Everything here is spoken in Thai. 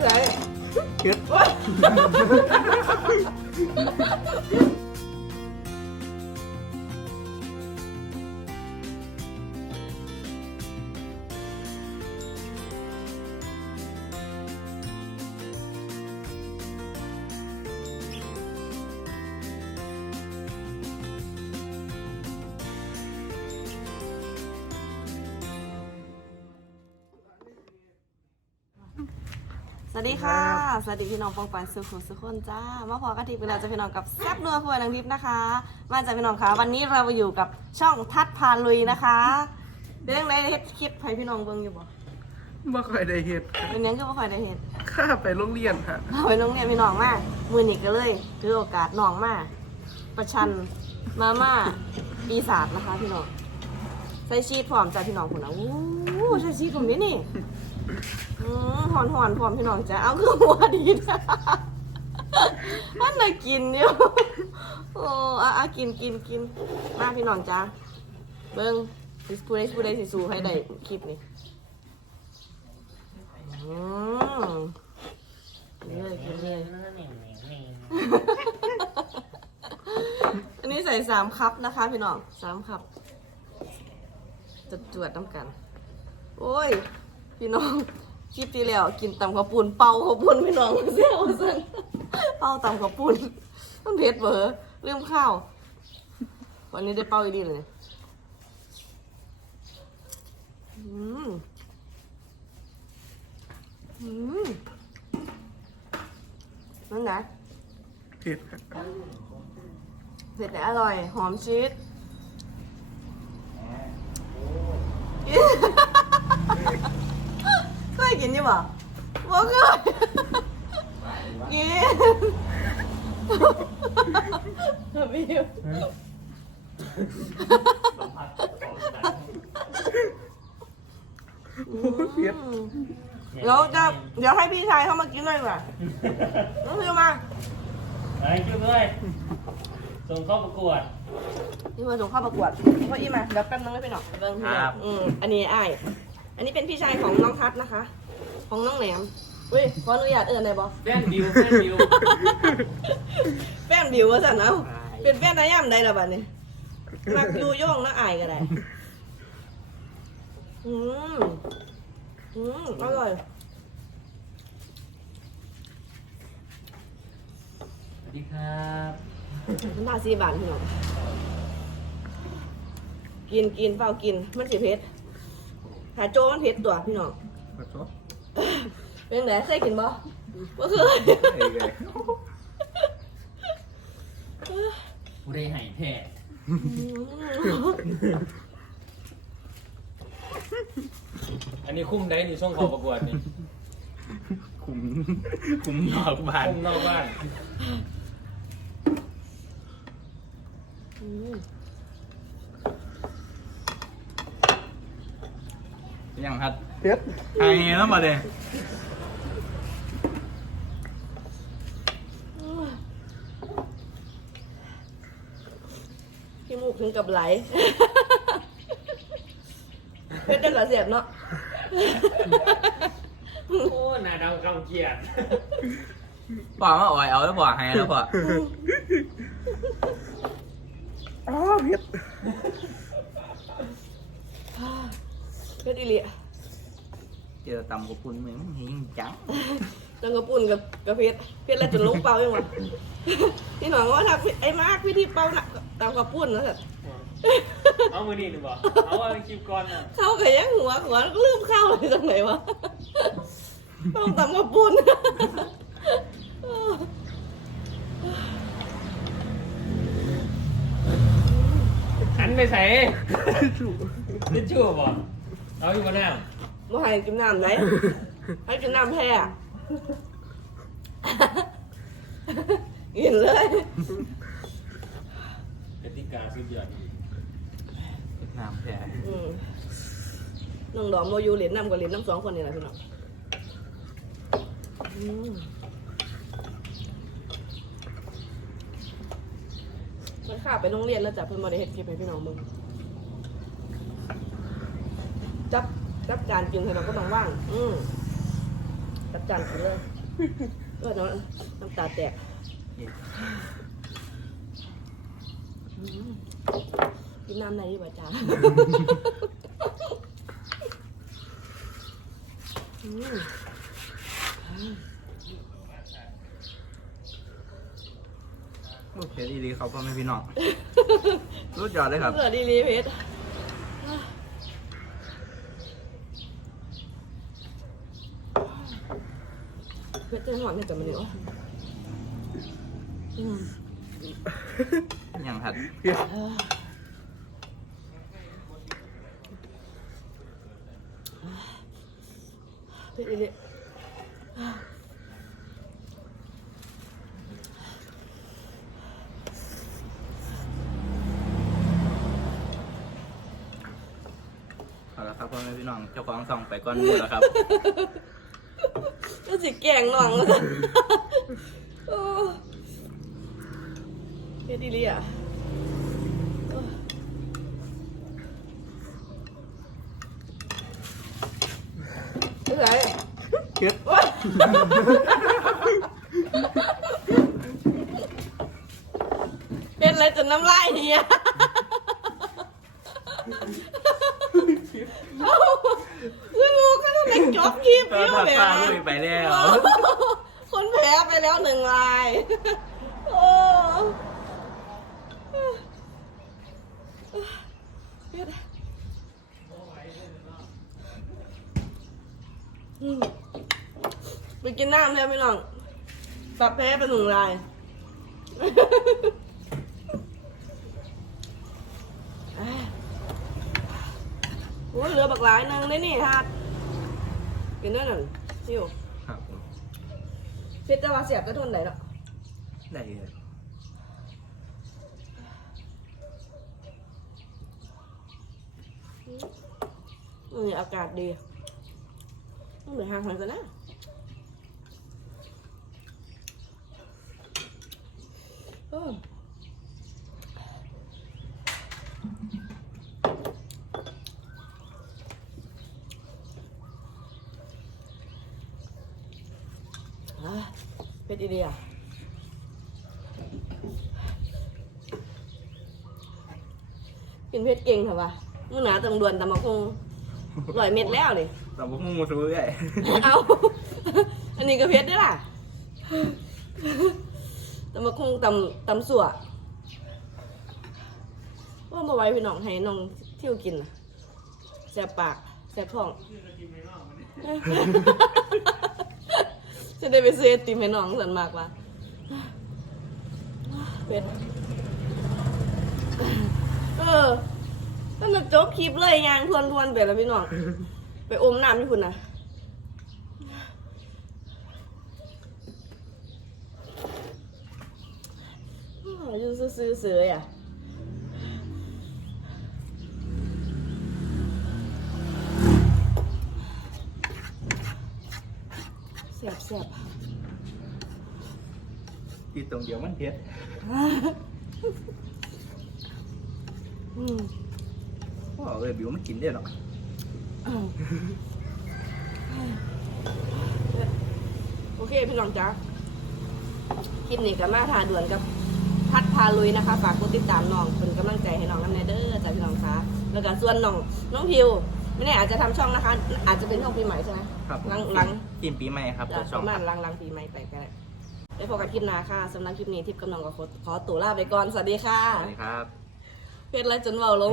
ใส่เฮ็ด วัสดีค่ะ สวัสดีพี่น้องปองปันสุขุมสุขคนจ้า มาพอกันทีเป็นเราจะพี่น้องกับแซ่บนัวครัวนังทิพย์นะคะ มาจากพี่น้องค่ะ วันนี้เราอยู่กับช่องทัดพาลุยนะคะเรื่องอะไรเฮ็ดคลิปให้พี่น้องเบิ่งอยู่บ่บ่ค่อยได้เฮ็ดเป็นหยังก็บ่ค่อยได้เฮ็ดข้าไปโรงเรียนค่ะเราไปโรงเรียนพี่น้องมามือนี้ก็เลยถือโอกาสน้องมาประชันมาม่าปีศาจนะคะพี่น้องใส่ชีสพร้อมจ้าพี่น้องคนนะอู้ใส่ชีสตรงนี้นี่ อืมหอนหอนๆพร้อมพี่น้องจ้าเอาคือหัวดีนะมันน่ากินอยู่โอ้อะอะกินกินกินมาพี่น้องจ้าเบิ้งสิผู้ใดผู้ใดสิสู้ให้ได้คลิปนี้อืมกินเลยกินเลยอันนี้ใส่สามคัพนะคะ พี่น้องสามคัพจดจวดๆน้ำกัน โอ้ย พี่น้องคลิปที่แล้วกินตำข้าวปุ้นเป่าข้าวปุ้นพี่น้องเสียวสั่นเป่าตำข้าวปุ้นมันเผ็ดเบอร์ลืมข้าว วันนี้ได้เป่าอีกดีเลยอืมอืมนั่นไงเฮ็ดค่ะเผ็ดแต่อร่อย หอมชีสเค ยกินยังบ่บ่เคยกินพี่โอ้ยเฮ็ดเดี๋ยวจะเดี๋ยวให้พี่ชายเข้ามากินเลยดีกว่าน้องพิวมาไอ้ช่วยด้วยส่งเข้าประกวดพี่มาส่งเข้าประกวดพ่ออี้มาเดี๋ยวแป๊บนึงไม่ไปหนอกเบิ้งพี่ครับอืมอันนี้อ้ายอันนี้เป็นพี่ชายของน้องทัศน์นะคะ ของน้องแหนมเว้ยขออนุญาตเอินได้บ่แฟนบิวแฟนบิวแฟนบิวว่าสันเอาเป็นแฟนนายามใดละบัดนี้มักอยู่โย่งนะอายก็ได้อืมอืมอร่อยสวัสดีครับน้ำตาซีบานพี่น้องกินกินเปล่ากินมันสิเผ็ดหาโจมันเผ็ดตัวพี่น้องขอโทษ เป็นไงเคยกินบ่บ่เคยไอ้ไงผู้ได้หายแท้อืมอันนี้คุ้มได้นี่ช่วงเข้าประกวดนี่คุมคุมนอกบ้านคุ้มนอกบ้านอื ยังครับเฮ็ดไอ้แล้วมาเด้พี่มูกถึงกับไหลเป็นจังกะเสียบเนาะโอ้หน้าดำกำเกียดป่ามาอ่อยเอาแล้วป่าให้แล้วป่าอ้าวเฮ็ด เพ็ดอีเลียเจอตำกับปุ่นมึงหิงจังจังกระปุ่นกับกระเพชรเพชรแล้วจนลุกเป่ายังวะพี่หนองว่าถ้าไอ้มากพี่ที่เป่าน่ะตามกระปุ่นนะสัตว์เอามือนี่หนึ่งบ่เอาอะไรคลิปก่อนอะเข้ากับยังหัวหัวลืมเข้าเลยตรงไหนวะต้องตามกระปุ่นหันไปใส่ทิชชู่บ่ เอาอยู่บนน้มาให้กินน้ำไหนให้กินน้ำแพ้อะกินเลยำกติกาสุดยอดน้ำแท้อืมน้องดอมโมยูเหรียญนำกับเหรียญน้ำสองคนนี่แหละพี่น้องอืมมันข้าไปโรงเรียนแล้วจ้ะเพิ่นมาได้เฮ็ดคลิปให้พี่น้องมึง จับจับการกินให้เราก็ต้องว่าง อืมจัดจานกินเลยก็น้ำน้ำตาแตกอืมกินน้ำไหนดีกว่าจ้าอืมโอเคดีดีครับพ่อแม่พี่น้อง รุดยอดเลยครับ เกิดดีรีเพชร เพชรจะหวานเนี่ยแต่มันเนาะอืมอย่างหัดเออเพชรอีเละเอาละครับพ่อแม่พี่น้องเจ้าของส่องไปก่อนหมูแล้วครับ ก็สิแกล้งน้องแล้วจ้ะโอ้เพชรอีเละโอ้เป็นไรเฮ็ดโอ๊ยเป็นอะไรจนน้ำลายเฮียเอ้าคืองูก็ต้องเป็น จ๊อบคีบก็เปี้ยวถัดแหตาลุยไปแล้วคนแพ้ไปแล้วหนึ่งลายโอ้ไปกินน้ำแล้วไม่ลองปรับแพ้ไปหนึ่งลายโอ้เหลือบักหลายนึงเลยนี่ฮะ กินได้หนึ่งชิวครับผมเฟซจะว่าเสียบก็ทนได้เนาะได้เลยอืมอากาศดีต้องไปหาหอยกันนะเออ อะเป็ดอีเดียกินเพชรเก่งเหรอวะมื่อหนาตำดวนตำมะคงร้อยเม็ดแล้วเลยแต่พวกมูซูใหญ่เอา อันนี้ก็เพชรได้อล่ะตำมะคงตำตำสัวว่ามาไว้พี่น้องให้น้องเที่ยวกินน่ะแสบปากแสบท้อง จะได้ไปซื้อไอติมให้น้องสันมากว่าเพชรเออตั้งแต่จบคลิปเลยยางทวนทวนไปแล้วพี่น้อง ไปอมน้ำที่คุณนะอยูซื้อๆเสืออะ เสียบเสียบที่ตรงเดียวมันเฮ็ดอืมพ่อเอ้ยบิวมันกินได้หรออ้าวโอเคพี่น้องจ๊ะคลิปนี้ก็มาทาด่วนกับพัดพาลุยนะคะ ฝากกดติดตามน้องเป็นกำลังใจให้น้องน้ำแนเดอร์จ้ะพี่น้องคะแล้วก็ส่วนน้องน้องพิว ไม่แน่อาจจะทำช่องนะคะ อาจจะเป็นช่องปีใหม่ใช่ไหม ครับผมหลังหลัง ทีมปีใหม่ครับจะตัวปช่องระมาณหลังหลังปีใหม่ไปก็ได้ได้พบกันคลิปหน้าค่ะสำหรับคลิปนี้ทิพย์กำลังกับขอขอตัวลาไปก่อน สวัสดีค่ะ สวัสดีครับ เพชรไรจนเบาลง